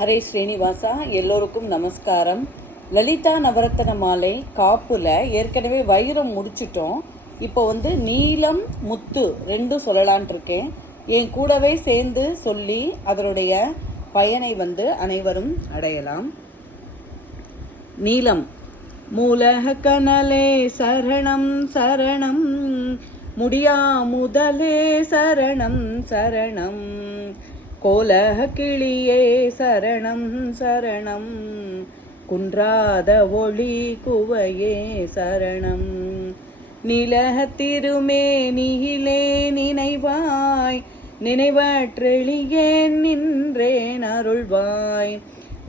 ஹரே ஸ்ரீனிவாசா. எல்லோருக்கும் நமஸ்காரம். லலிதா நவரத்தன மாலை காப்புல ஏற்கனவே வைரம் முடிச்சிட்டோம். இப்போ நீலம் முத்து ரெண்டும் சொல்லலான் இருக்கேன். என் கூடவே சேர்ந்து சொல்லி அதனுடைய பயனை அனைவரும் அடையலாம். நீலம். மூலக கனலே சரணம் சரணம், முடியா முதலே சரணம் சரணம், கோலக கிளியே சரணம் சரணம், குன்றாத ஒளி குவையே சரணம், நிலத்திருமேனியிலே நினைவாய், நினைவற்றெளியேன் நின்றேன் அருள்வாய்,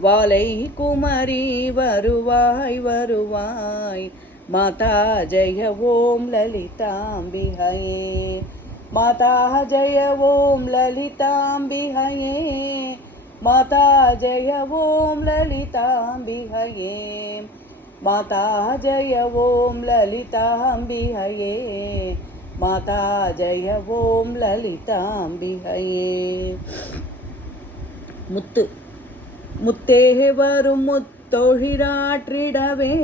வாலை குமரி வருவாய் வருவாய், மாதா ஜெய ஓம் லலிதாம்பிகையே, மாதா ஜெய ஓம் லலிதாம்பிகையே, மாதா ஜெய ஓம் லலிதாம்பிகையே, மாதா ஜெய ஓம் லலிதாம்பிகையே, மாதா ஜெய ஓம் லலிதாம்பிகையே. முத்து. முத்தே வரும் முத்தொழிராற்றிடவே,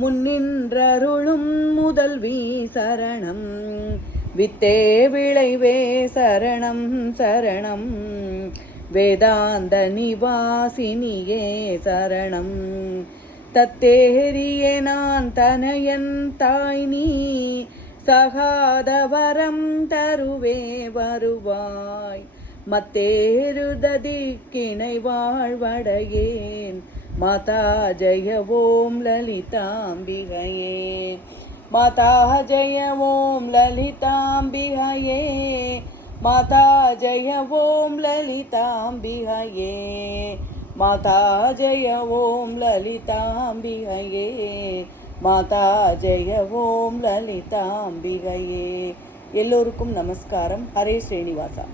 முன்னின்றருளும் முதல்வி சரணம், வித்தே விளைவே சரணம் சரணம், வேதாந்த நிவாசினியே சரணம், தத்தேரியே நான் தனையன் தாய் நீ, சகாதவரம் தருவே வருவாய், மத்தேருததிக்கிணை வாழ்வடையேன், மாதா ஜெய ஓம் லலிதாம்பிகையே, மாதா ஜெய ஓம் லலிதாம்பிகையே, மாதா ஜெய ஓம் லலிதாம்பிகையே, மாதா ஜெய ஓம் லலிதாம்பிகையே, மாதா ஜெய ஓம் லலிதாம்பிகையே. எல்லோருக்கும் நமஸ்காரம். ஹரே ஸ்ரீனிவாசா.